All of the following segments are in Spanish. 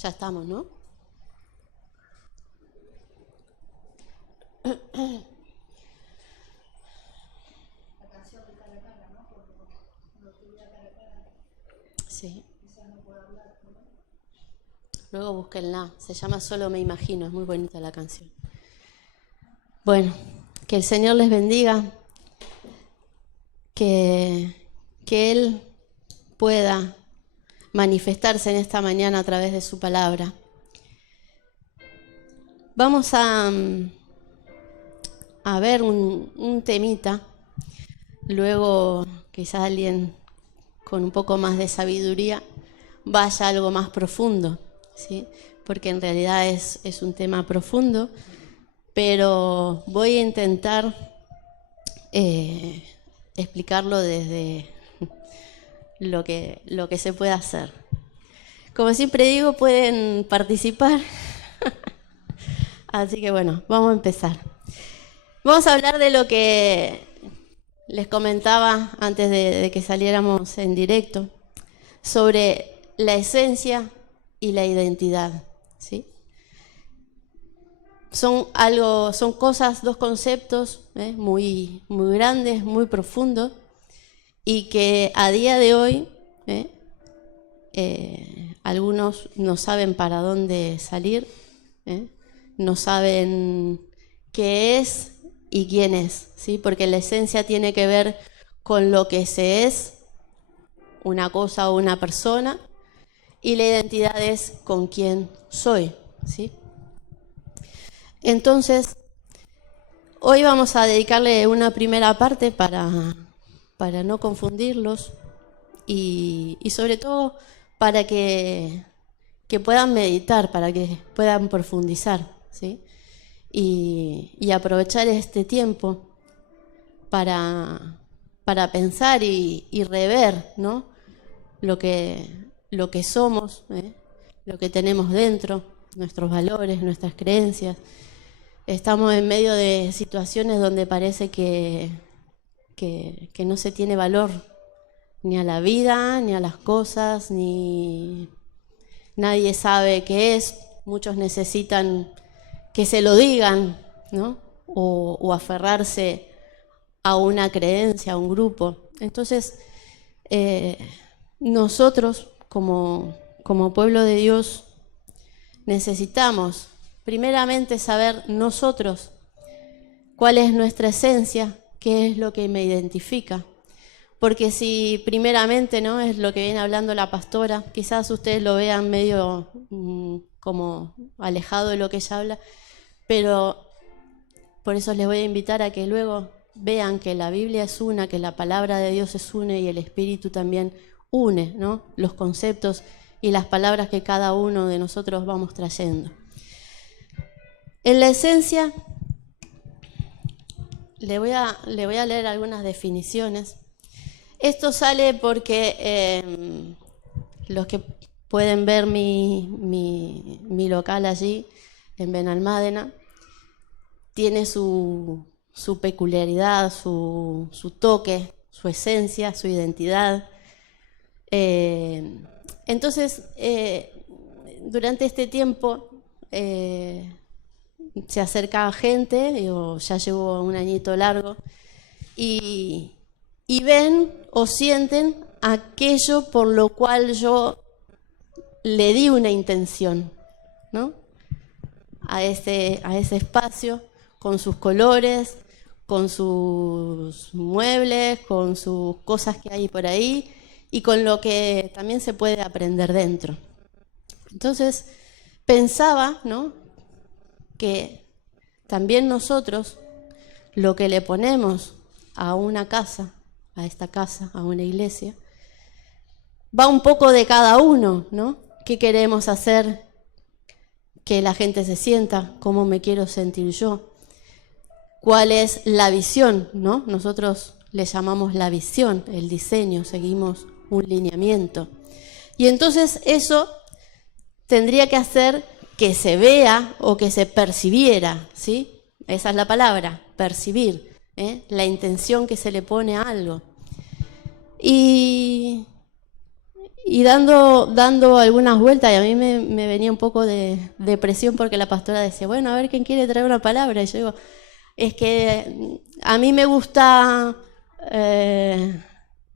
Ya estamos, ¿no? Sí. Luego búsquenla. Se llama Solo me imagino. Es muy bonita la canción. Bueno, que el Señor les bendiga. Que Él pueda manifestarse en esta mañana a través de su palabra. Vamos a ver un temita. Luego quizás alguien con un poco más de sabiduría vaya a algo más profundo, ¿sí? Porque en realidad es un tema profundo, pero voy a intentar explicarlo desde lo que se puede hacer. Como siempre digo, pueden participar. Así que bueno, vamos a empezar. Vamos a hablar de lo que les comentaba antes de que saliéramos en directo, sobre la esencia y la identidad, ¿sí? Son cosas, dos conceptos muy grandes, muy profundos, y que a día de hoy algunos no saben para dónde salir, no saben qué es y quién es, ¿sí? Porque la esencia tiene que ver con lo que se es, una cosa o una persona, y la identidad es con quién soy, ¿sí? Entonces, hoy vamos a dedicarle una primera parte para no confundirlos y sobre todo para que puedan meditar, para que puedan profundizar, ¿sí? Y aprovechar este tiempo para pensar y rever, ¿no? Lo que somos, lo que tenemos dentro, nuestros valores, nuestras creencias. Estamos en medio de situaciones donde parece que no se tiene valor ni a la vida, ni a las cosas, ni nadie sabe qué es. Muchos necesitan que se lo digan, ¿no? O aferrarse a una creencia, a un grupo. Entonces, nosotros como pueblo de Dios necesitamos primeramente saber nosotros cuál es nuestra esencia, qué es lo que me identifica. Porque si primeramente, ¿no?, es lo que viene hablando la pastora, quizás ustedes lo vean medio como alejado de lo que ella habla, pero por eso les voy a invitar a que luego vean que la Biblia es una, que la palabra de Dios es una y el Espíritu también une, ¿no?, los conceptos y las palabras que cada uno de nosotros vamos trayendo. En la esencia, le voy a leer algunas definiciones. Esto sale porque los que pueden ver mi local allí, en Benalmádena, tiene su peculiaridad, su toque, su esencia, su identidad. Entonces, durante este tiempo se acerca gente, ya llevo un añito largo, y ven o sienten aquello por lo cual yo le di una intención, ¿no?, a ese espacio, con sus colores, con sus muebles, con sus cosas que hay por ahí y con lo que también se puede aprender dentro. Entonces pensaba, ¿no?, que también nosotros lo que le ponemos a una casa, a esta casa, a una iglesia, va un poco de cada uno, ¿no? ¿Qué queremos hacer que la gente se sienta? ¿Cómo me quiero sentir yo? ¿Cuál es la visión, ¿no? Nosotros le llamamos la visión, el diseño, seguimos un lineamiento. Y entonces eso tendría que hacer que se vea o que se percibiera, ¿sí? Esa es la palabra, percibir, la intención que se le pone a algo. Y y dando algunas vueltas, y a mí me venía un poco de depresión porque la pastora decía, bueno, a ver quién quiere traer una palabra. Y yo digo, es que a mí me gusta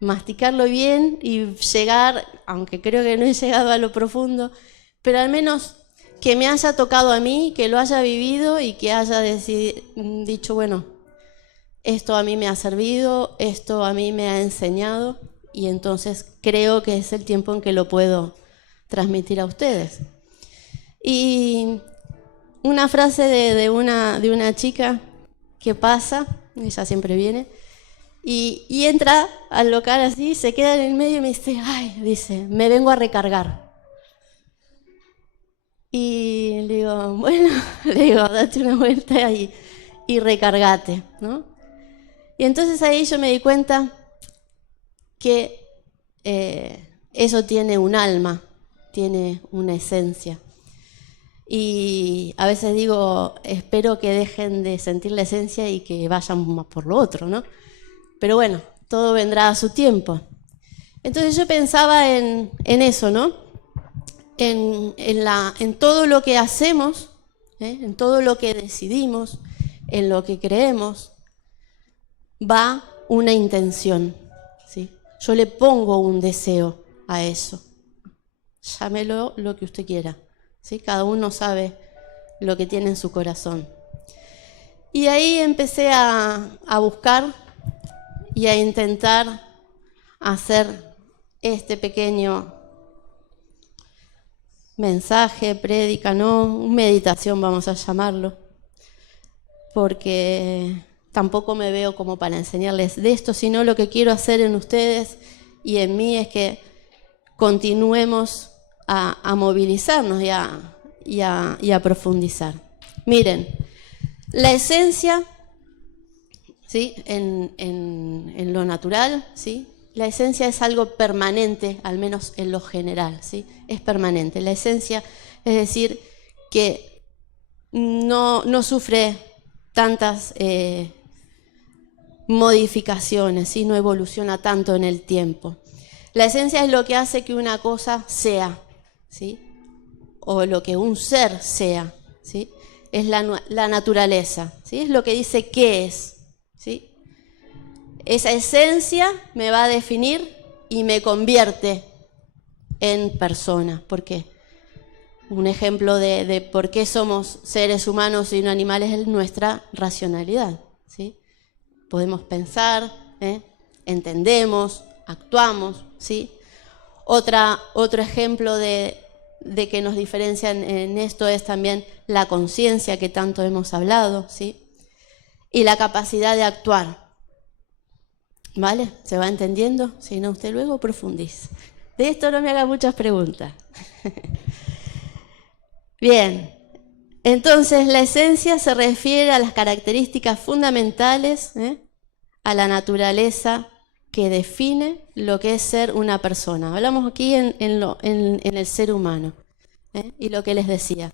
masticarlo bien y llegar, aunque creo que no he llegado a lo profundo, pero al menos que me haya tocado a mí, que lo haya vivido y que haya dicho, bueno, esto a mí me ha servido, esto a mí me ha enseñado, y entonces creo que es el tiempo en que lo puedo transmitir a ustedes. Y una frase de una chica que pasa, ella siempre viene, y entra al local así, se queda en el medio y me dice, ay, dice, me vengo a recargar. Y le digo, bueno, le digo, date una vuelta y recargate, ¿no? Y entonces ahí yo me di cuenta que eso tiene un alma, tiene una esencia. Y a veces digo, espero que dejen de sentir la esencia y que vayan más por lo otro, ¿no? Pero bueno, todo vendrá a su tiempo. Entonces yo pensaba en eso, ¿no? En todo lo que hacemos, en todo lo que decidimos, en lo que creemos, va una intención, ¿sí? Yo le pongo un deseo a eso. Llámelo lo que usted quiera, ¿sí? Cada uno sabe lo que tiene en su corazón. Y ahí empecé a buscar y a intentar hacer este pequeño mensaje, prédica, no, meditación vamos a llamarlo, porque tampoco me veo como para enseñarles de esto, sino lo que quiero hacer en ustedes y en mí es que continuemos a movilizarnos y a profundizar. Miren, la esencia, ¿sí? En lo natural, ¿sí? La esencia es algo permanente, al menos en lo general, ¿sí? Es permanente. La esencia es decir que no sufre tantas modificaciones, ¿sí? No evoluciona tanto en el tiempo. La esencia es lo que hace que una cosa sea, ¿sí? O lo que un ser sea, ¿sí? Es la naturaleza, ¿sí? Es lo que dice qué es, ¿sí? Esa esencia me va a definir y me convierte en persona. ¿Por qué? Un ejemplo de por qué somos seres humanos y no animales es nuestra racionalidad, ¿sí? Podemos pensar, entendemos, actuamos, ¿sí? Otro ejemplo de que nos diferencian en esto es también la conciencia que tanto hemos hablado, ¿sí? Y la capacidad de actuar. ¿Vale? ¿Se va entendiendo? Si no, usted luego profundiza. De esto no me haga muchas preguntas. Bien, entonces la esencia se refiere a las características fundamentales, a la naturaleza que define lo que es ser una persona. Hablamos aquí en el ser humano, y lo que les decía.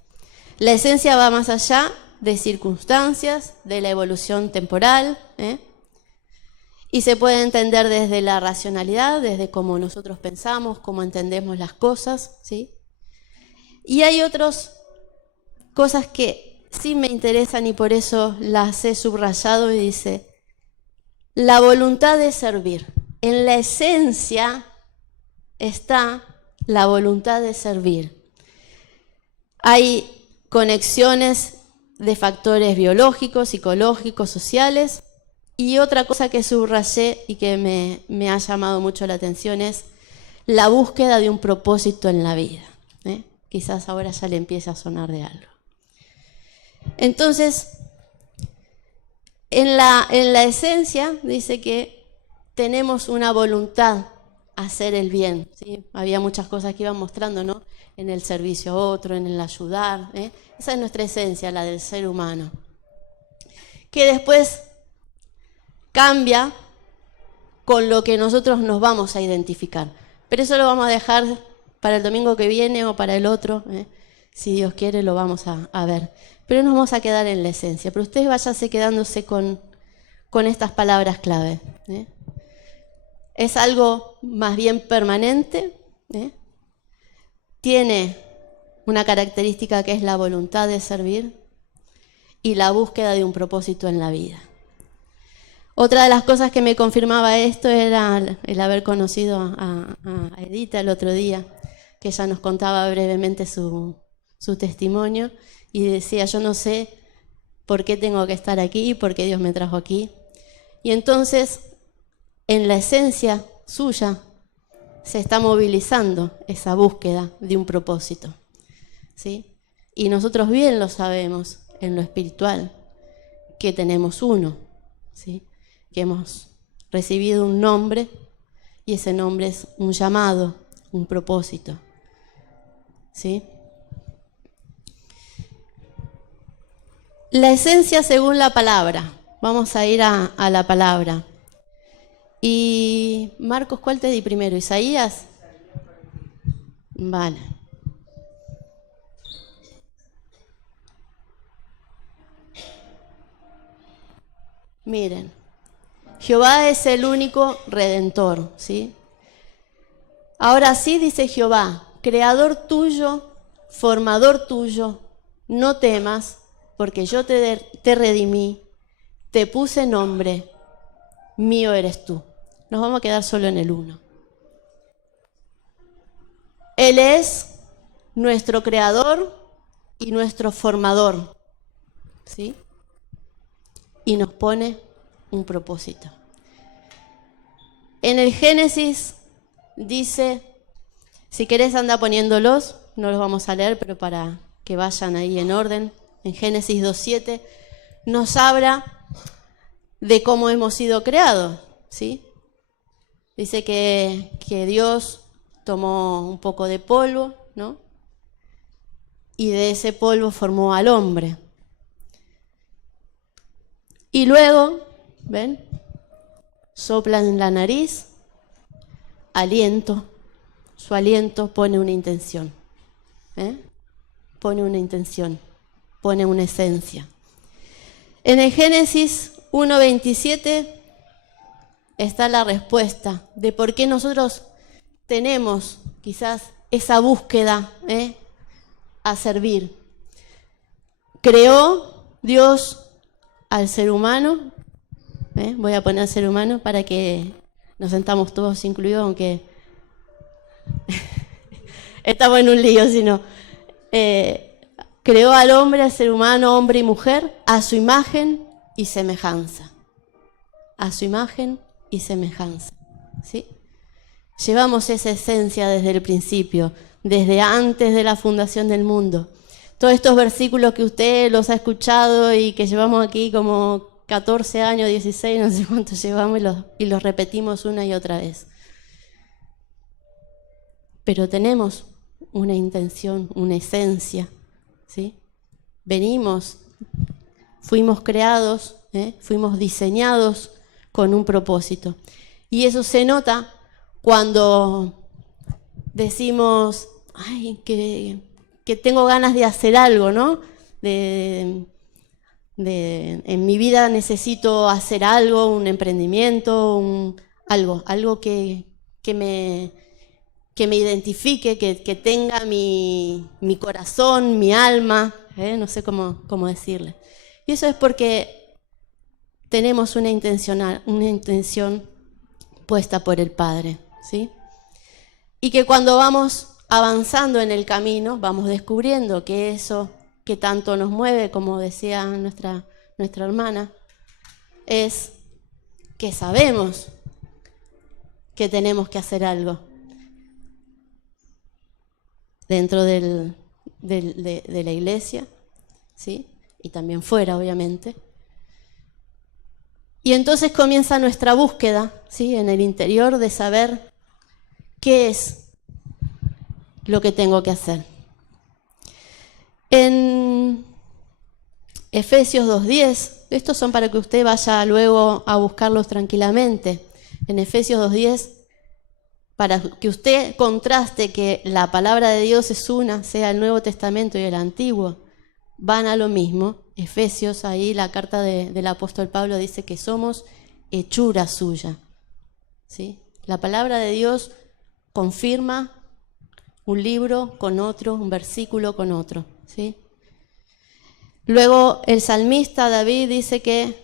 La esencia va más allá de circunstancias, de la evolución temporal, y se puede entender desde la racionalidad, desde cómo nosotros pensamos, cómo entendemos las cosas, ¿sí? Y hay otras cosas que sí me interesan y por eso las he subrayado y dice, la voluntad de servir. En la esencia está la voluntad de servir. Hay conexiones de factores biológicos, psicológicos, sociales. Y otra cosa que subrayé y que me ha llamado mucho la atención es la búsqueda de un propósito en la vida. Quizás ahora ya le empiece a sonar de algo. Entonces, en la esencia dice que tenemos una voluntad a hacer el bien, ¿sí? Había muchas cosas que iban mostrando, ¿no? En el servicio a otro, en el ayudar. Esa es nuestra esencia, la del ser humano. Que después cambia con lo que nosotros nos vamos a identificar. Pero eso lo vamos a dejar para el domingo que viene o para el otro. Si Dios quiere lo vamos a ver. Pero nos vamos a quedar en la esencia. Pero ustedes váyanse quedándose con estas palabras clave. Es algo más bien permanente, ¿eh? Tiene una característica que es la voluntad de servir y la búsqueda de un propósito en la vida. Otra de las cosas que me confirmaba esto era el haber conocido a Edita el otro día, que ella nos contaba brevemente su testimonio y decía, yo no sé por qué tengo que estar aquí, por qué Dios me trajo aquí. Y entonces, en la esencia suya, se está movilizando esa búsqueda de un propósito, ¿sí? Y nosotros bien lo sabemos en lo espiritual, que tenemos uno, ¿sí? Que hemos recibido un nombre y ese nombre es un llamado, un propósito, ¿sí? La esencia según la palabra. Vamos a ir a la palabra. Y Marcos, ¿cuál te di primero? ¿Isaías? Vale. Miren, Jehová es el único redentor, ¿sí? Ahora sí dice Jehová, creador tuyo, formador tuyo, no temas, porque yo te redimí, te puse nombre, mío eres tú. Nos vamos a quedar solo en el 1. Él es nuestro creador y nuestro formador, ¿sí? Y nos pone un propósito. En el Génesis dice, si querés anda poniéndolos, no los vamos a leer, pero para que vayan ahí en orden, en Génesis 2:7, nos habla de cómo hemos sido creados, ¿sí? Dice que Dios tomó un poco de polvo, ¿no? Y de ese polvo formó al hombre. Y luego, ¿ven? Sopla en la nariz, aliento. Su aliento pone una intención. Pone una intención, pone una esencia. En el Génesis 1:27 está la respuesta de por qué nosotros tenemos quizás esa búsqueda a servir. Creó Dios al ser humano, voy a poner ser humano para que nos sentamos todos incluidos, aunque estamos en un lío, sino creó al hombre, al ser humano, hombre y mujer, a su imagen y semejanza. A su imagen y semejanza, ¿sí? Llevamos esa esencia desde el principio, desde antes de la fundación del mundo. Todos estos versículos que usted los ha escuchado y que llevamos aquí como 14 años, 16, no sé cuántos llevamos y los repetimos una y otra vez. Pero tenemos una intención, una esencia, ¿sí? Venimos, fuimos creados, fuimos diseñados con un propósito. Y eso se nota cuando decimos, ay, que tengo ganas de hacer algo, ¿no? En mi vida necesito hacer algo, un emprendimiento, algo que me identifique, que tenga mi corazón, mi alma, no sé cómo decirle. Y eso es porque tenemos una intención puesta por el Padre, ¿sí? Y que cuando vamos avanzando en el camino, vamos descubriendo que eso que tanto nos mueve, como decía nuestra hermana, es que sabemos que tenemos que hacer algo dentro de la iglesia, ¿sí? Y también fuera, obviamente. Y entonces comienza nuestra búsqueda, ¿sí? En el interior de saber qué es lo que tengo que hacer. En Efesios 2:10, estos son para que usted vaya luego a buscarlos tranquilamente. En Efesios 2:10, para que usted contraste que la palabra de Dios es una, sea el Nuevo Testamento y el Antiguo, van a lo mismo. Efesios, ahí la carta del apóstol Pablo dice que somos hechura suya, ¿sí? La palabra de Dios confirma un libro con otro, un versículo con otro, ¿sí? Luego el salmista David dice que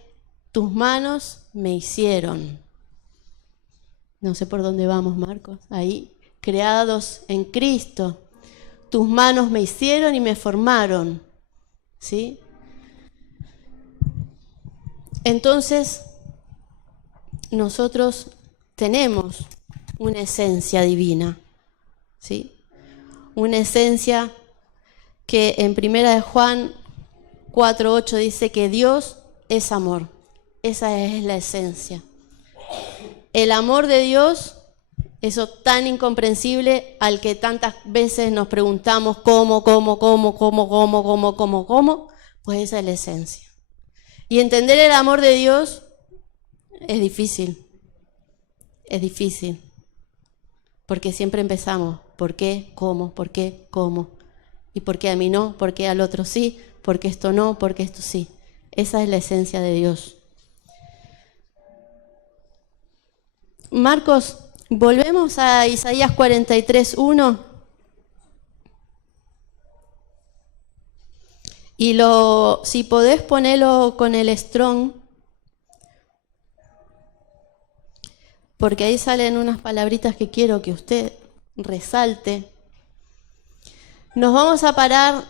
tus manos me hicieron. No sé por dónde vamos, Marcos. Ahí, creados en Cristo. Tus manos me hicieron y me formaron, ¿sí? Entonces, nosotros tenemos una esencia divina, ¿sí? Una esencia que en 1 de Juan 4:8 dice que Dios es amor. Esa es la esencia. El amor de Dios, eso tan incomprensible al que tantas veces nos preguntamos cómo, pues esa es la esencia. Y entender el amor de Dios es difícil, porque siempre empezamos, ¿por qué? ¿Cómo? ¿Por qué? ¿Cómo? ¿Y por qué a mí no? ¿Por qué al otro sí? ¿Por qué esto no? ¿Por qué esto sí? Esa es la esencia de Dios. Marcos, volvemos a Isaías 43:1. Y si podés ponerlo con el Strong, porque ahí salen unas palabritas que quiero que usted resalte. Nos vamos a parar,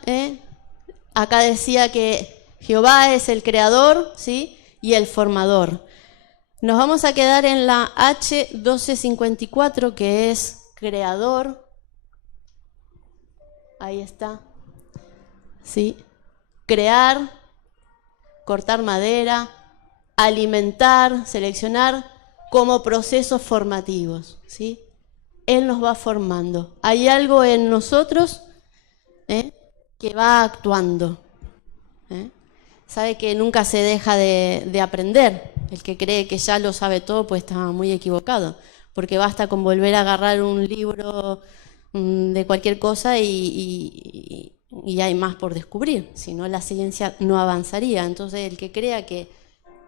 acá decía que Jehová es el creador, ¿sí? Y el formador. Nos vamos a quedar en la H1254, que es creador. Ahí está. ¿Sí? Crear, cortar madera, alimentar, seleccionar como procesos formativos, ¿sí? Él nos va formando. Hay algo en nosotros que va actuando. Sabe que nunca se deja de aprender. El que cree que ya lo sabe todo, pues está muy equivocado, porque basta con volver a agarrar un libro de cualquier cosa y hay más por descubrir, si no la ciencia no avanzaría. Entonces el que crea que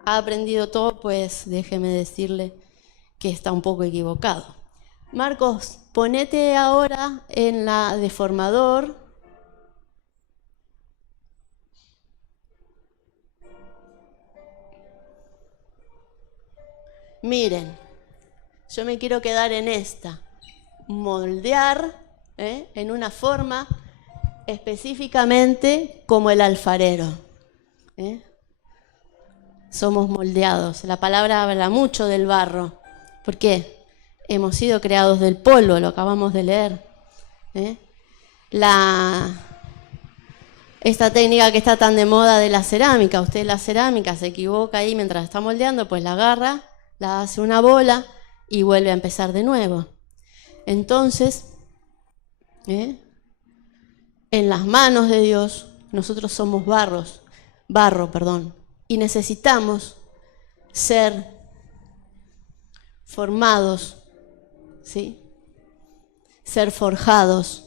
ha aprendido todo, pues déjeme decirle que está un poco equivocado. Marcos, ponete ahora en la de formador. Miren, yo me quiero quedar en esta, moldear en una forma específicamente como el alfarero. Somos moldeados. La palabra habla mucho del barro. ¿Por qué? Hemos sido creados del polvo, lo acabamos de leer. Esta técnica que está tan de moda de la cerámica, usted la cerámica se equivoca ahí mientras está moldeando, pues la agarra, la hace una bola y vuelve a empezar de nuevo. Entonces, en las manos de Dios, nosotros somos barro, y necesitamos ser formados, ¿sí? Ser forjados.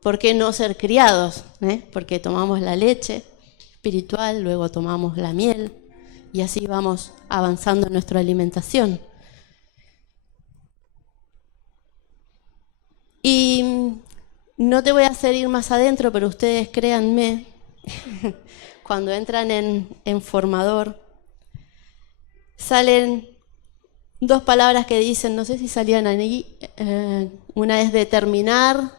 ¿Por qué no ser criados? Porque tomamos la leche espiritual, luego tomamos la miel y así vamos avanzando en nuestra alimentación. Y no te voy a hacer ir más adentro, pero ustedes créanme, cuando entran en formador, salen dos palabras que dicen, no sé si salían ahí, una es determinar.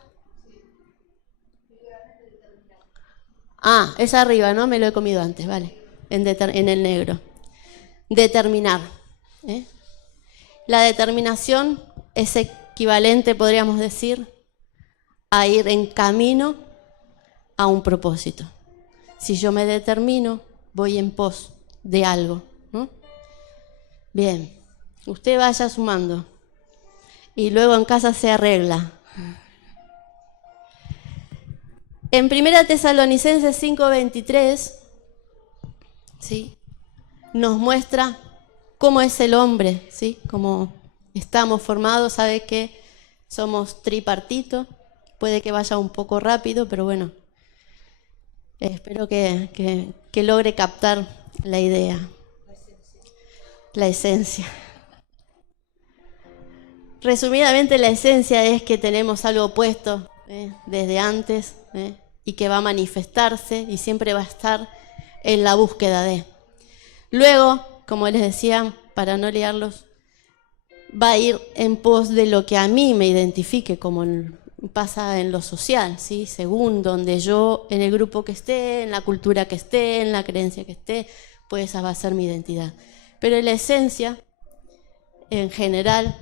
Ah, es arriba, ¿no? Me lo he comido antes, vale, en el negro. Determinar. La determinación es equivalente, podríamos decir, a ir en camino a un propósito. Si yo me determino, voy en pos de algo, ¿no? Bien, usted vaya sumando y luego en casa se arregla. En 1 Tesalonicenses 5:23, ¿sí?, nos muestra cómo es el hombre, ¿sí?, cómo estamos formados. Sabe que somos tripartitos, puede que vaya un poco rápido, pero bueno, espero que logre captar la idea, la esencia. Resumidamente, la esencia es que tenemos algo puesto desde antes y que va a manifestarse y siempre va a estar en la búsqueda de. Luego, como les decía, para no liarlos, va a ir en pos de lo que a mí me identifique, como pasa en lo social, ¿sí? Según donde yo, en el grupo que esté, en la cultura que esté, en la creencia que esté, pues esa va a ser mi identidad. Pero en la esencia, en general,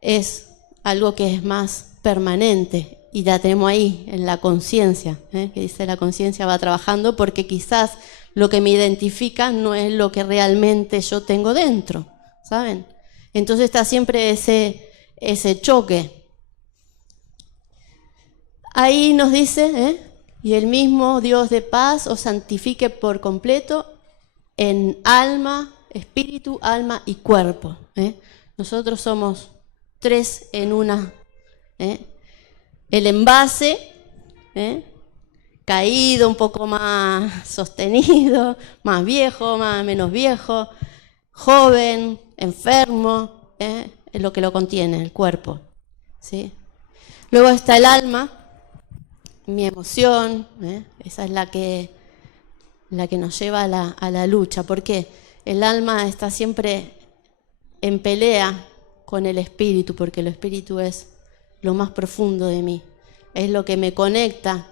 es algo que es más permanente y la tenemos ahí, en la conciencia, que dice la conciencia va trabajando porque quizás lo que me identifica no es lo que realmente yo tengo dentro, ¿saben? Entonces está siempre ese choque. Ahí nos dice, y el mismo Dios de paz os santifique por completo en alma, espíritu, alma y cuerpo. Nosotros somos tres en una. El envase, caído, un poco más sostenido, más viejo, más menos viejo, joven, enfermo, es lo que lo contiene, el cuerpo, ¿sí? Luego está el alma, mi emoción, esa es la que nos lleva a la lucha, porque el alma está siempre en pelea con el espíritu, porque el espíritu es lo más profundo de mí, es lo que me conecta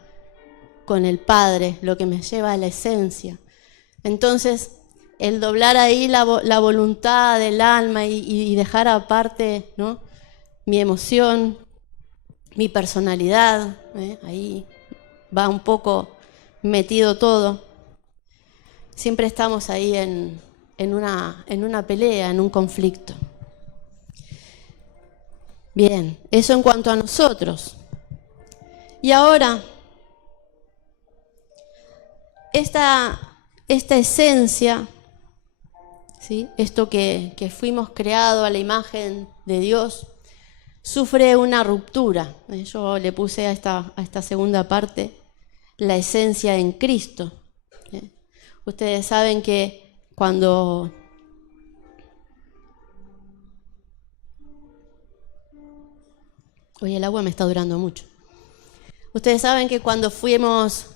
con el Padre, lo que me lleva a la esencia. Entonces, el doblar ahí la voluntad del alma y dejar aparte, ¿no?, mi emoción, mi personalidad, ahí va un poco metido todo. Siempre estamos ahí en una pelea, en un conflicto. Bien, eso en cuanto a nosotros. Y ahora, esta esencia, ¿sí?, esto que fuimos creados a la imagen de Dios, sufre una ruptura. Yo le puse a esta segunda parte la esencia en Cristo. Ustedes saben que cuando hoy el agua me está durando mucho. Ustedes saben que cuando fuimos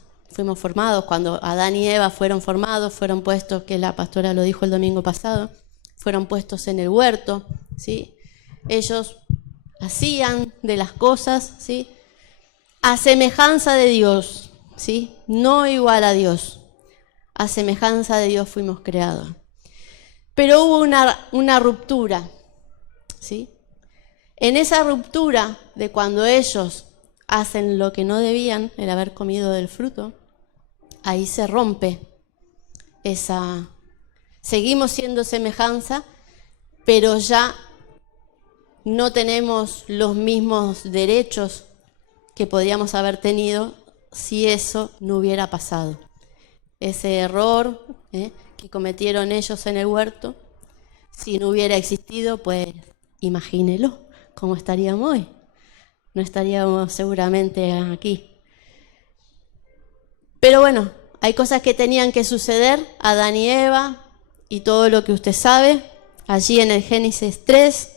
formados, cuando Adán y Eva fueron formados, fueron puestos, que la pastora lo dijo el domingo pasado, fueron puestos en el huerto, ¿sí? Ellos hacían de las cosas, ¿sí?, a semejanza de Dios, ¿sí?, no igual a Dios. A semejanza de Dios fuimos creados. Pero hubo una ruptura, ¿sí? En esa ruptura de cuando ellos hacen lo que no debían, el haber comido del fruto, ahí se rompe esa. Seguimos siendo semejanza, pero ya no tenemos los mismos derechos que podíamos haber tenido si eso no hubiera pasado. Ese error que cometieron ellos en el huerto, si no hubiera existido, pues imagínelo cómo estaríamos hoy. No estaríamos seguramente aquí. Pero bueno, hay cosas que tenían que suceder, Adán y Eva, y todo lo que usted sabe, allí en el Génesis 3,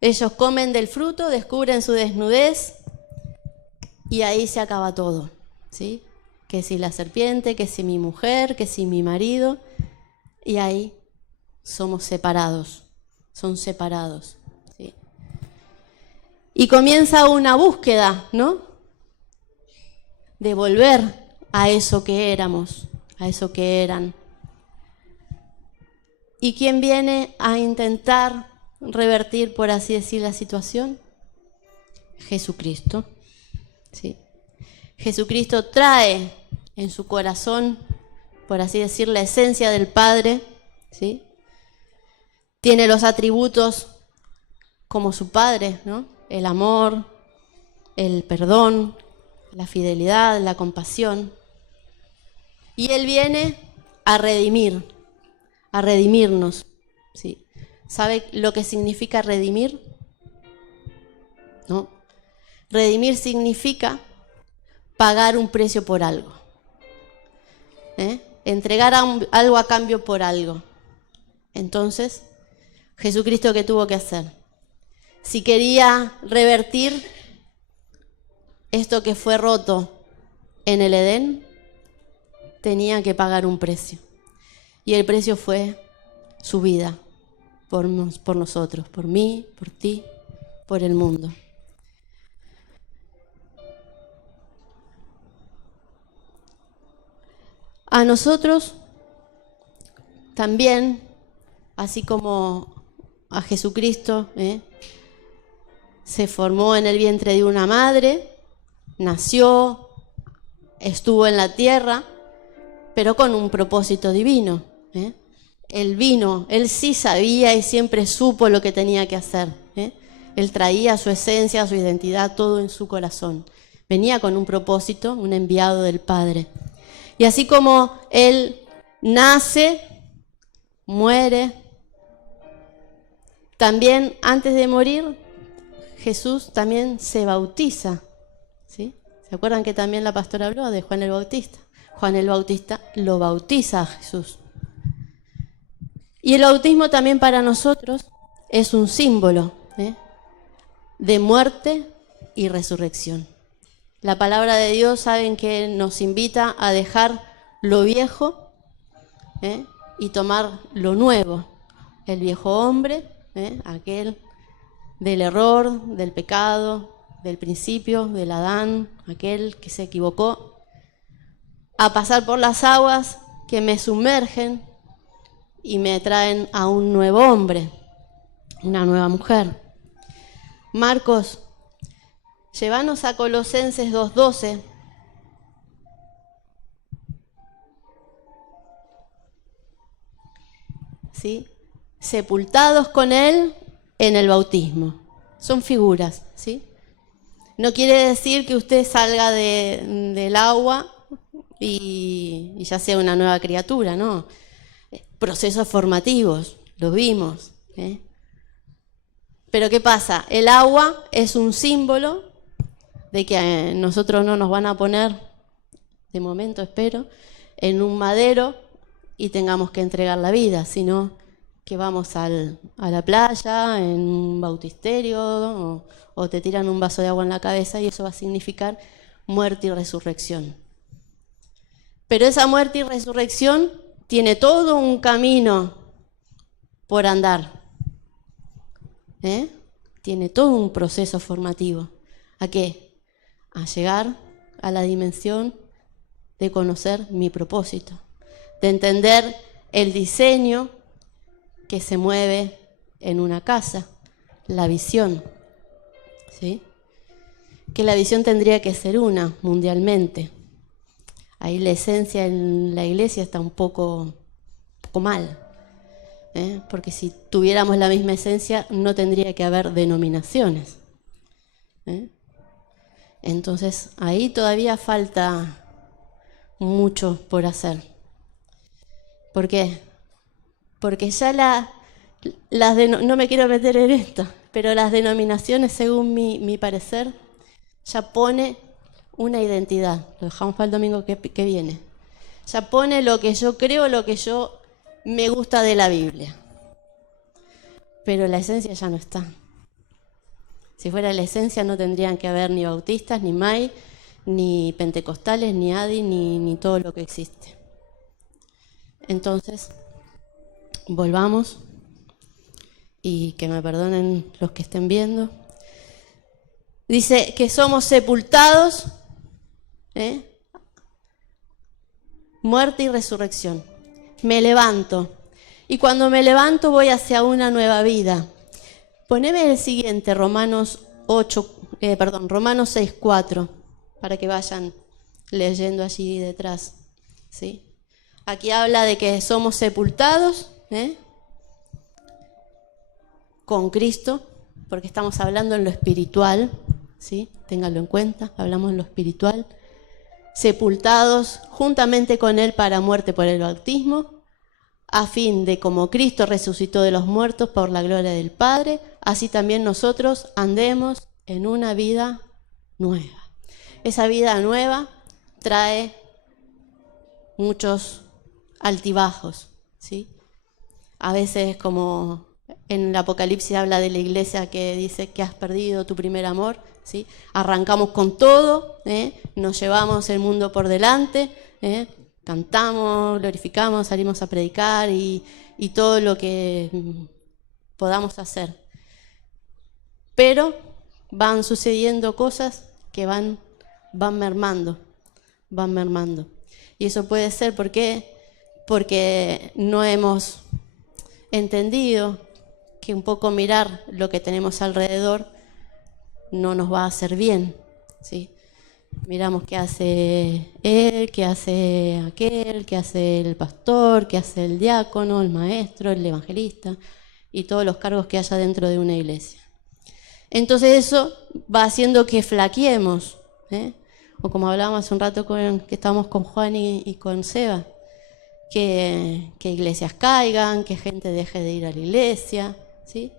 ellos comen del fruto, descubren su desnudez, y ahí se acaba todo, ¿sí? Que si la serpiente, que si mi mujer, que si mi marido, y ahí somos separados, son separados, ¿sí? Y comienza una búsqueda, ¿no?, de volver a eso que éramos, a eso que eran. ¿Y quién viene a intentar revertir, por así decir, la situación? Jesucristo, ¿sí? Jesucristo trae en su corazón, por así decir, la esencia del Padre, ¿sí? Tiene los atributos como su Padre, ¿no? El amor, el perdón, la fidelidad, la compasión. Y Él viene a redimirnos, ¿sí? ¿Sabe lo que significa redimir? ¿No? Redimir significa pagar un precio por algo. Entregar algo a cambio por algo. Entonces, Jesucristo, ¿qué tuvo que hacer? Si quería revertir esto que fue roto en el Edén, tenía que pagar un precio. Y el precio fue su vida por nosotros, por mí, por ti, por el mundo. A nosotros también, así como a Jesucristo, se formó en el vientre de una madre, nació, estuvo en la tierra, pero con un propósito divino. Él vino, él sí sabía y siempre supo lo que tenía que hacer. Él traía su esencia, su identidad, todo en su corazón. Venía con un propósito, un enviado del Padre. Y así como él nace, muere, también antes de morir, Jesús también se bautiza. ¿Sí? ¿Se acuerdan que también la pastora habló de Juan el Bautista? Juan el Bautista lo bautiza a Jesús. Y el bautismo también para nosotros es un símbolo de muerte y resurrección. La palabra de Dios, saben que nos invita a dejar lo viejo y tomar lo nuevo. El viejo hombre, aquel del error, del pecado, del principio, del Adán, aquel que se equivocó, a pasar por las aguas que me sumergen y me traen a un nuevo hombre, una nueva mujer. Marcos, llévanos a Colosenses 2:12. ¿Sí? Sepultados con él en el bautismo. Son figuras, ¿sí? No quiere decir que usted salga del agua y ya sea una nueva criatura, ¿no? Procesos formativos, los vimos. Pero ¿qué pasa? El agua es un símbolo de que nosotros no nos van a poner, de momento espero, en un madero y tengamos que entregar la vida, sino que vamos a la playa, en un bautisterio, o te tiran un vaso de agua en la cabeza y eso va a significar muerte y resurrección. Pero esa muerte y resurrección tiene todo un camino por andar. Tiene todo un proceso formativo. ¿A qué? A llegar a la dimensión de conocer mi propósito, de entender el diseño que se mueve en una casa, la visión, ¿sí? Que la visión tendría que ser una mundialmente. Ahí la esencia en la iglesia está un poco mal, porque si tuviéramos la misma esencia no tendría que haber denominaciones. Entonces ahí todavía falta mucho por hacer. ¿Por qué? Porque ya no me quiero meter en esto, pero las denominaciones, según mi parecer, ya pone una identidad. Lo dejamos para el domingo que viene. Ya pone lo que yo creo, lo que yo me gusta de la Biblia. Pero la esencia ya no está. Si fuera la esencia no tendrían que haber ni bautistas, ni MAI, ni pentecostales, ni ADI, ni todo lo que existe. Entonces, volvamos y que me perdonen los que estén viendo. Dice que somos sepultados, muerte y resurrección. Me levanto y cuando me levanto voy hacia una nueva vida. Poneme el siguiente, Romanos 6:4, para que vayan leyendo allí detrás, ¿sí? Aquí habla de que somos sepultados con Cristo, porque estamos hablando en lo espiritual, ¿sí? Ténganlo en cuenta, hablamos en lo espiritual. Sepultados juntamente con Él para muerte por el bautismo, a fin de como Cristo resucitó de los muertos por la gloria del Padre, así también nosotros andemos en una vida nueva. Esa vida nueva trae muchos altibajos, ¿sí? A veces como En el Apocalipsis habla de la iglesia que dice que has perdido tu primer amor, ¿sí? Arrancamos con todo, nos llevamos el mundo por delante, cantamos, glorificamos, salimos a predicar y todo lo que podamos hacer. Pero van sucediendo cosas que van mermando. Y eso puede ser porque no hemos entendido que un poco mirar lo que tenemos alrededor no nos va a hacer bien, ¿sí? Miramos qué hace él, qué hace aquel, qué hace el pastor, qué hace el diácono, el maestro, el evangelista y todos los cargos que haya dentro de una iglesia. Entonces eso va haciendo que flaqueemos, o como hablábamos hace un rato que estábamos con Juan y con Seba, que iglesias caigan, que gente deje de ir a la iglesia, ¿sí?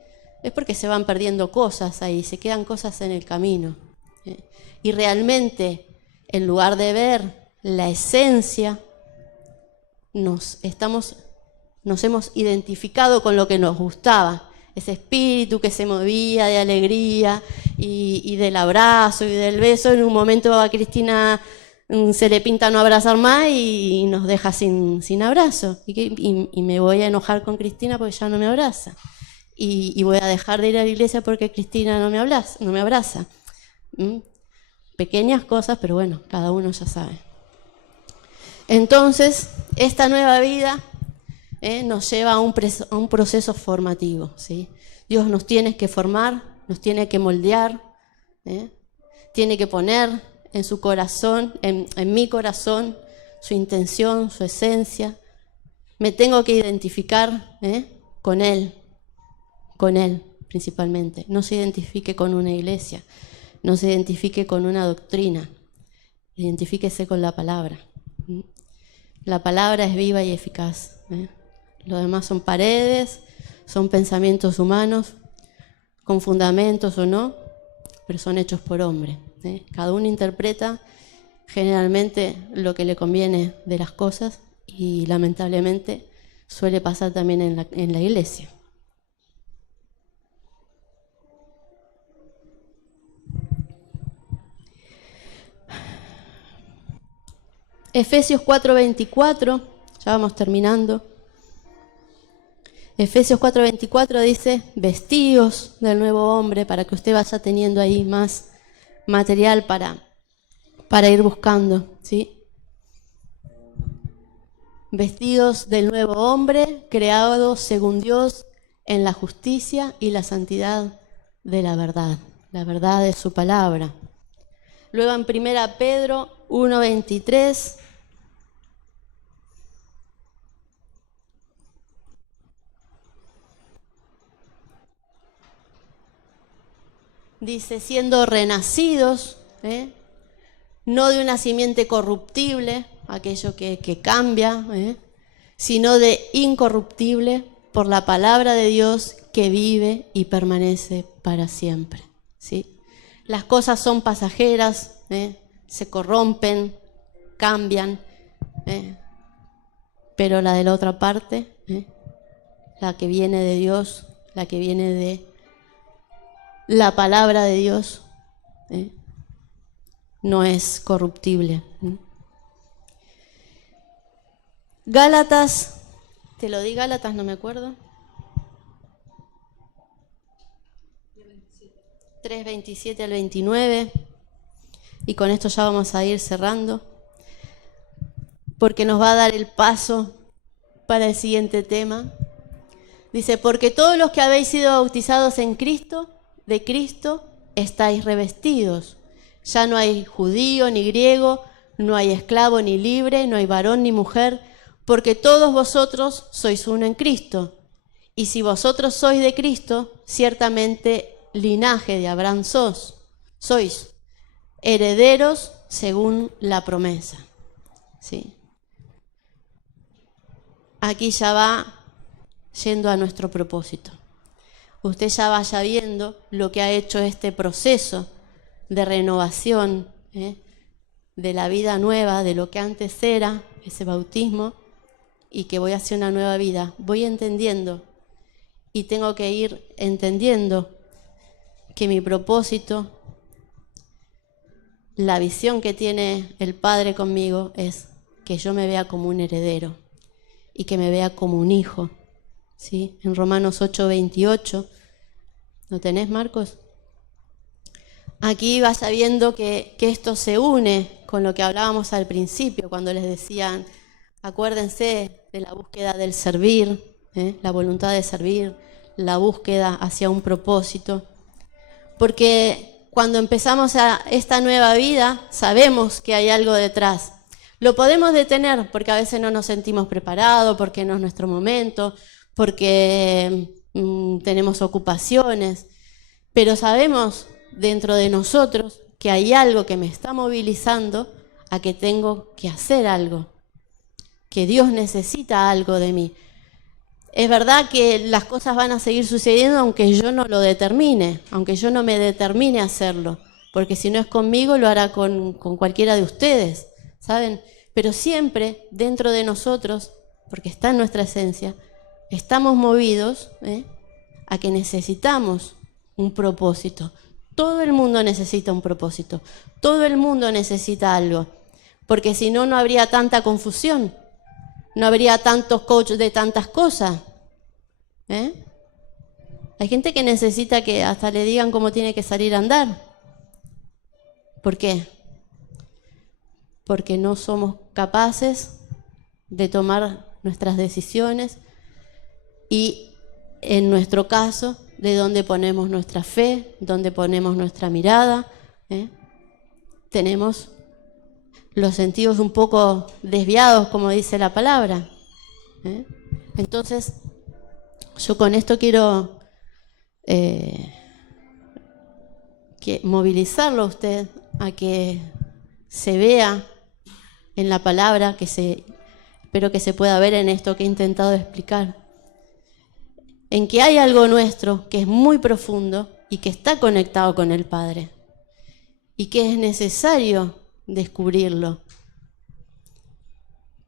Es porque se van perdiendo cosas ahí, se quedan cosas en el camino. Y realmente, en lugar de ver la esencia, nos hemos identificado con lo que nos gustaba, ese espíritu que se movía de alegría y del abrazo y del beso. En un momento a Cristina se le pinta no abrazar más y nos deja sin abrazo. Y me voy a enojar con Cristina porque ya no me abraza. Y voy a dejar de ir a la iglesia porque Cristina no me abraza. Pequeñas cosas, pero bueno, cada uno ya sabe. Entonces, esta nueva vida nos lleva a un proceso formativo, ¿sí? Dios nos tiene que formar, nos tiene que moldear, tiene que poner en su corazón, en mi corazón, su intención, su esencia. Me tengo que identificar con Él principalmente. No se identifique con una iglesia, no se identifique con una doctrina, identifíquese con la palabra. La palabra es viva y eficaz. Lo demás son paredes, son pensamientos humanos, con fundamentos o no, pero son hechos por hombre. Cada uno interpreta generalmente lo que le conviene de las cosas y lamentablemente suele pasar también en la iglesia. Efesios 4:24, ya vamos terminando. Efesios 4:24 dice, vestíos del nuevo hombre, para que usted vaya teniendo ahí más material para ir buscando, ¿sí? Vestidos del nuevo hombre, creado según Dios en la justicia y la santidad de la verdad de su palabra. Luego en 1 Pedro 1:23, dice, siendo renacidos, no de una simiente corruptible, aquello que cambia, sino de incorruptible por la palabra de Dios que vive y permanece para siempre, ¿sí? Las cosas son pasajeras, se corrompen, cambian, pero la de la otra parte, la que viene de Dios, la que viene de la palabra de Dios, no es corruptible. Gálatas, te lo di Gálatas, no me acuerdo. 3:27 al 29. Y con esto ya vamos a ir cerrando, porque nos va a dar el paso para el siguiente tema. Dice, porque todos los que habéis sido bautizados en Cristo, de Cristo estáis revestidos. Ya no hay judío ni griego, no hay esclavo ni libre, no hay varón ni mujer, porque todos vosotros sois uno en Cristo. Y si vosotros sois de Cristo, ciertamente linaje de Abraham sois herederos según la promesa. ¿Sí? Aquí ya va yendo a nuestro propósito. Usted ya vaya viendo lo que ha hecho este proceso de renovación, de la vida nueva, de lo que antes era, ese bautismo, y que voy hacia una nueva vida. Voy entendiendo y tengo que ir entendiendo que mi propósito, la visión que tiene el Padre conmigo es que yo me vea como un heredero y que me vea como un hijo, ¿sí? En Romanos 8:28, ¿lo tenés, Marcos? Aquí vas viendo que esto se une con lo que hablábamos al principio, cuando les decían, acuérdense de la búsqueda del servir, la voluntad de servir, la búsqueda hacia un propósito. Porque cuando empezamos esta nueva vida, sabemos que hay algo detrás. Lo podemos detener porque a veces no nos sentimos preparados, porque no es nuestro momento, porque tenemos ocupaciones, pero sabemos dentro de nosotros que hay algo que me está movilizando a que tengo que hacer algo, que Dios necesita algo de mí. Es verdad que las cosas van a seguir sucediendo aunque yo no lo determine, aunque yo no me determine a hacerlo, porque si no es conmigo lo hará con cualquiera de ustedes, ¿saben? Pero siempre dentro de nosotros, porque está en nuestra esencia, estamos movidos a que necesitamos un propósito. Todo el mundo necesita un propósito, todo el mundo necesita algo, porque si no, no habría tanta confusión. No habría tantos coaches de tantas cosas. Hay gente que necesita que hasta le digan cómo tiene que salir a andar. ¿Por qué? Porque no somos capaces de tomar nuestras decisiones y, en nuestro caso, de dónde ponemos nuestra fe, dónde ponemos nuestra mirada. Tenemos los sentidos un poco desviados, como dice la palabra. Entonces, yo con esto quiero movilizarlo a usted a que se vea en la palabra, espero que se pueda ver en esto que he intentado explicar, en que hay algo nuestro que es muy profundo y que está conectado con el Padre y que es necesario descubrirlo,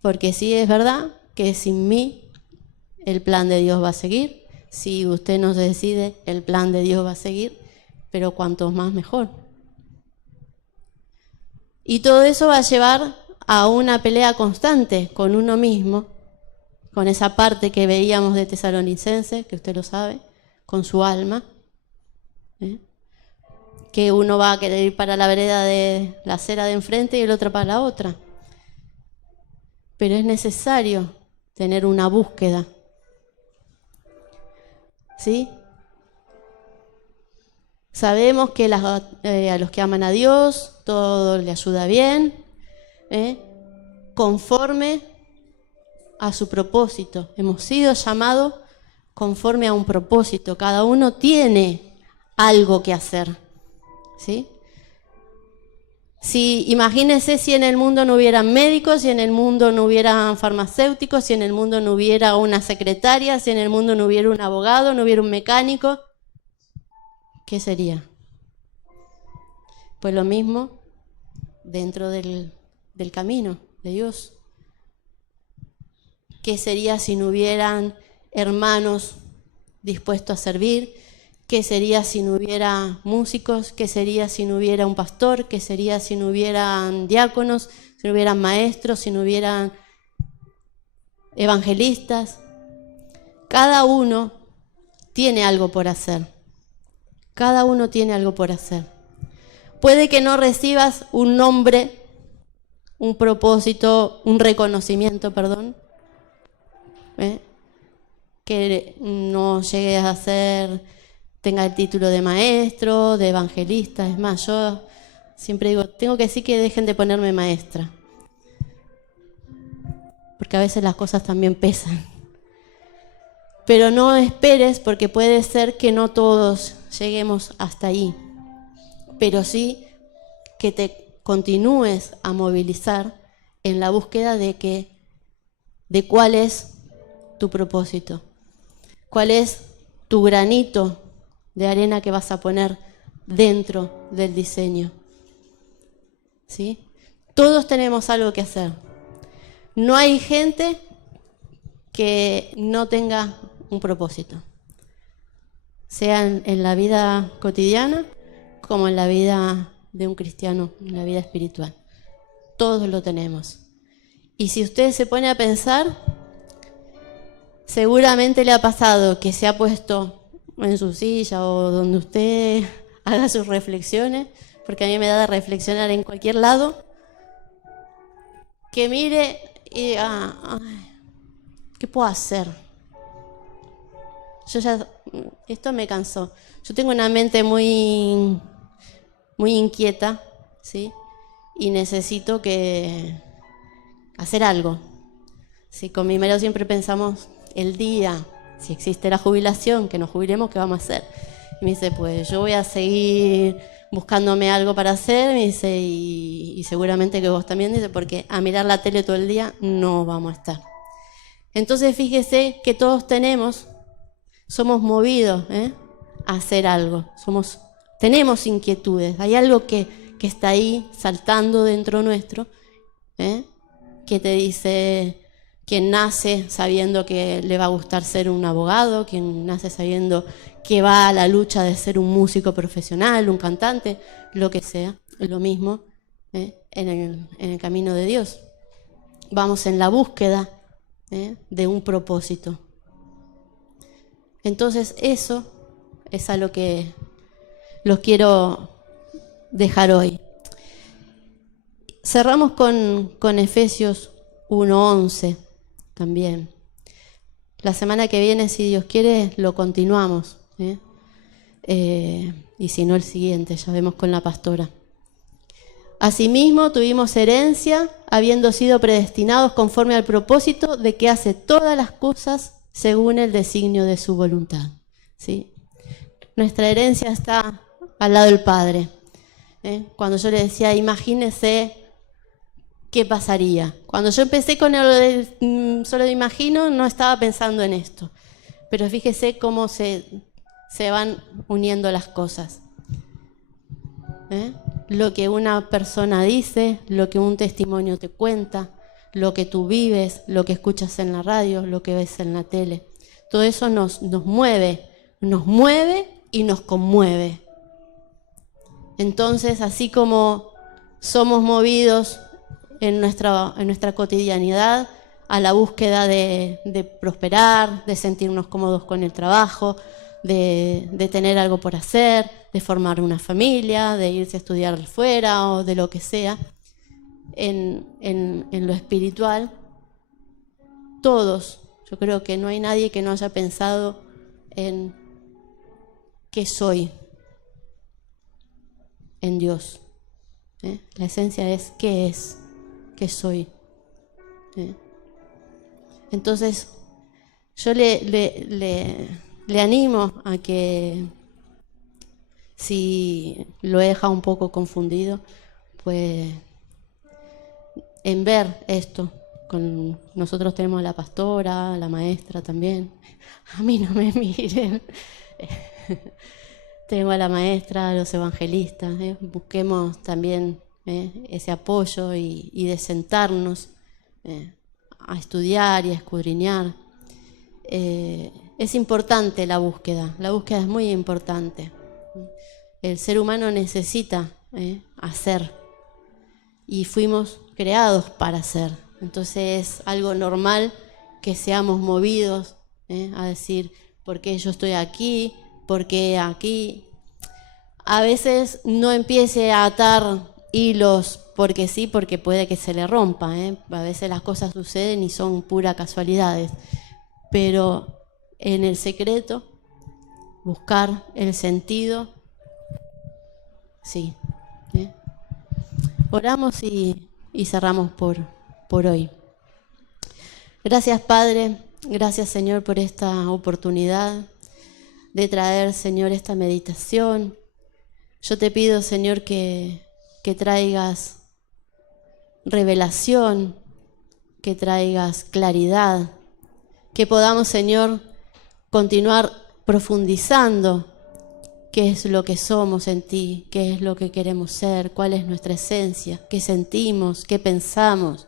porque sí es verdad que sin mí el plan de Dios va a seguir. Si usted no se decide, el plan de Dios va a seguir, pero cuanto más mejor. Y todo eso va a llevar a una pelea constante con uno mismo, con esa parte que veíamos de Tesalonicense, que usted lo sabe, con su alma, que uno va a querer ir para la vereda de la acera de enfrente y el otro para la otra. Pero es necesario tener una búsqueda, ¿sí? Sabemos que a los que aman a Dios todo le ayuda bien, conforme a su propósito. Hemos sido llamados conforme a un propósito. Cada uno tiene algo que hacer, ¿sí? Imagínense si en el mundo no hubieran médicos, si en el mundo no hubieran farmacéuticos, si en el mundo no hubiera una secretaria, si en el mundo no hubiera un abogado, no hubiera un mecánico, ¿qué sería? Pues lo mismo dentro del camino de Dios. ¿Qué sería si no hubieran hermanos dispuestos a servir? ¿Qué sería si no hubiera músicos? ¿Qué sería si no hubiera un pastor? ¿Qué sería si no hubieran diáconos? Si no hubieran maestros, si no hubieran evangelistas. Cada uno tiene algo por hacer. Cada uno tiene algo por hacer. Puede que no recibas un nombre, un propósito, un reconocimiento, que no llegues a tenga el título de maestro, de evangelista. Es más, yo siempre digo, tengo que decir que dejen de ponerme maestra, porque a veces las cosas también pesan. Pero no esperes, porque puede ser que no todos lleguemos hasta ahí, pero sí que te continúes a movilizar en la búsqueda de cuál es tu propósito, cuál es tu granito de arena que vas a poner dentro del diseño, ¿sí? Todos tenemos algo que hacer. No hay gente que no tenga un propósito. sea en la vida cotidiana como en la vida de un cristiano, en la vida espiritual. Todos lo tenemos. Y si usted se pone a pensar, seguramente le ha pasado que se ha puesto en su silla o donde usted haga sus reflexiones, porque a mí me da de reflexionar en cualquier lado, que mire y diga, ay, ¿qué puedo hacer? Esto me cansó. Yo tengo una mente muy inquieta, ¿sí? Y necesito hacer algo. ¿Sí? Con mi marido siempre pensamos el día, si existe la jubilación, que nos jubilemos, ¿qué vamos a hacer? Y me dice, pues yo voy a seguir buscándome algo para hacer, me dice, y seguramente que vos también, dice, porque a mirar la tele todo el día no vamos a estar. Entonces fíjese que todos somos movidos a hacer algo, tenemos inquietudes, hay algo que está ahí saltando dentro nuestro, que te dice, quien nace sabiendo que le va a gustar ser un abogado, quien nace sabiendo que va a la lucha de ser un músico profesional, un cantante, lo que sea, es lo mismo en el camino de Dios. Vamos en la búsqueda de un propósito. Entonces eso es a lo que los quiero dejar hoy. Cerramos con Efesios 1:11 también. La semana que viene, si Dios quiere, lo continuamos. Y si no, el siguiente, ya vemos con la pastora. Asimismo, tuvimos herencia, habiendo sido predestinados conforme al propósito de que hace todas las cosas según el designio de su voluntad. ¿Sí? Nuestra herencia está al lado del Padre. Cuando yo le decía, imagínese qué pasaría. Cuando yo empecé con lo de solo de imagino, no estaba pensando en esto. Pero fíjese cómo se van uniendo las cosas. Lo que una persona dice, lo que un testimonio te cuenta, lo que tú vives, lo que escuchas en la radio, lo que ves en la tele. Todo eso nos mueve y nos conmueve. Entonces, así como somos movidos en nuestra cotidianidad a la búsqueda de prosperar, de sentirnos cómodos con el trabajo, de tener algo por hacer, de formar una familia, de irse a estudiar fuera o de lo que sea, en lo espiritual, todos, yo creo que no hay nadie que no haya pensado en qué soy en Dios. La esencia es qué soy. Entonces, yo le animo a que, si lo he dejado un poco confundido, pues en ver esto. Nosotros tenemos a la pastora, a la maestra también. A mí no me miren. Tengo a la maestra, a los evangelistas. Busquemos también ese apoyo y de sentarnos a estudiar y a escudriñar. Es importante la búsqueda es muy importante. El ser humano necesita hacer, y fuimos creados para hacer. Entonces es algo normal que seamos movidos a decir, ¿por qué yo estoy aquí? ¿Por qué aquí? A veces no empiece a atar hilos porque sí, porque puede que se le rompa. A veces las cosas suceden y son pura casualidades. Pero en el secreto, buscar el sentido, sí. Oramos y cerramos por hoy. Gracias, Padre. Gracias, Señor, por esta oportunidad de traer, Señor, esta meditación. Yo te pido, Señor, que traigas revelación, que traigas claridad, que podamos, Señor, continuar profundizando qué es lo que somos en ti, qué es lo que queremos ser, cuál es nuestra esencia, qué sentimos, qué pensamos,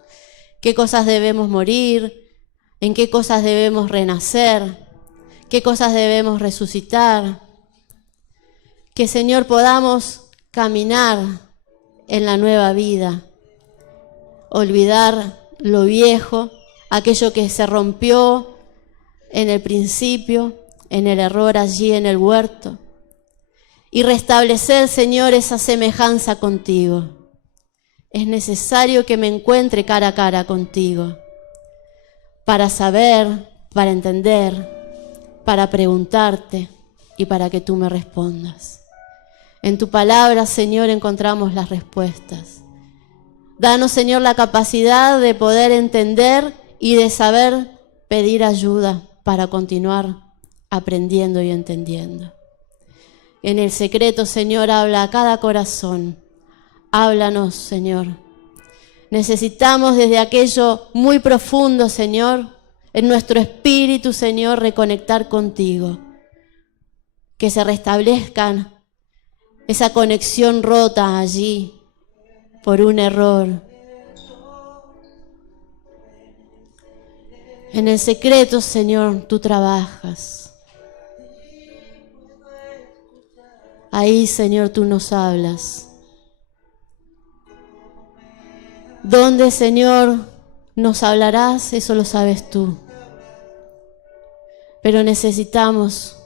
qué cosas debemos morir, en qué cosas debemos renacer, qué cosas debemos resucitar, que, Señor, podamos caminar en la nueva vida, olvidar lo viejo, aquello que se rompió en el principio, en el error allí en el huerto, y restablecer, Señor, esa semejanza contigo. Es necesario que me encuentre cara a cara contigo para saber, para entender, para preguntarte y para que tú me respondas. En tu palabra, Señor, encontramos las respuestas. Danos, Señor, la capacidad de poder entender y de saber pedir ayuda para continuar aprendiendo y entendiendo. En el secreto, Señor, habla a cada corazón. Háblanos, Señor. Necesitamos desde aquello muy profundo, Señor, en nuestro espíritu, Señor, reconectar contigo. Que se restablezcan esa conexión rota allí por un error. En el secreto, Señor, tú trabajas. Ahí, Señor, tú nos hablas. ¿Dónde, Señor, nos hablarás? Eso lo sabes tú. Pero necesitamos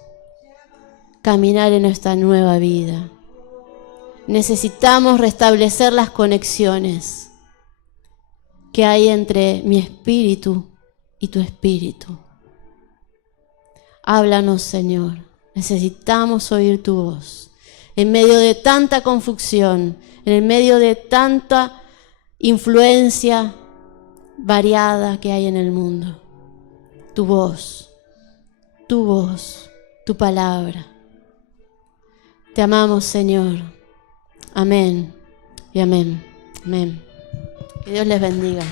caminar en nuestra nueva vida. Necesitamos restablecer las conexiones que hay entre mi espíritu y tu espíritu. Háblanos, Señor. Necesitamos oír tu voz. En medio de tanta confusión, en el medio de tanta influencia variada que hay en el mundo. Tu voz, tu palabra. Te amamos, Señor. Amén y amén. Amén. Que Dios les bendiga.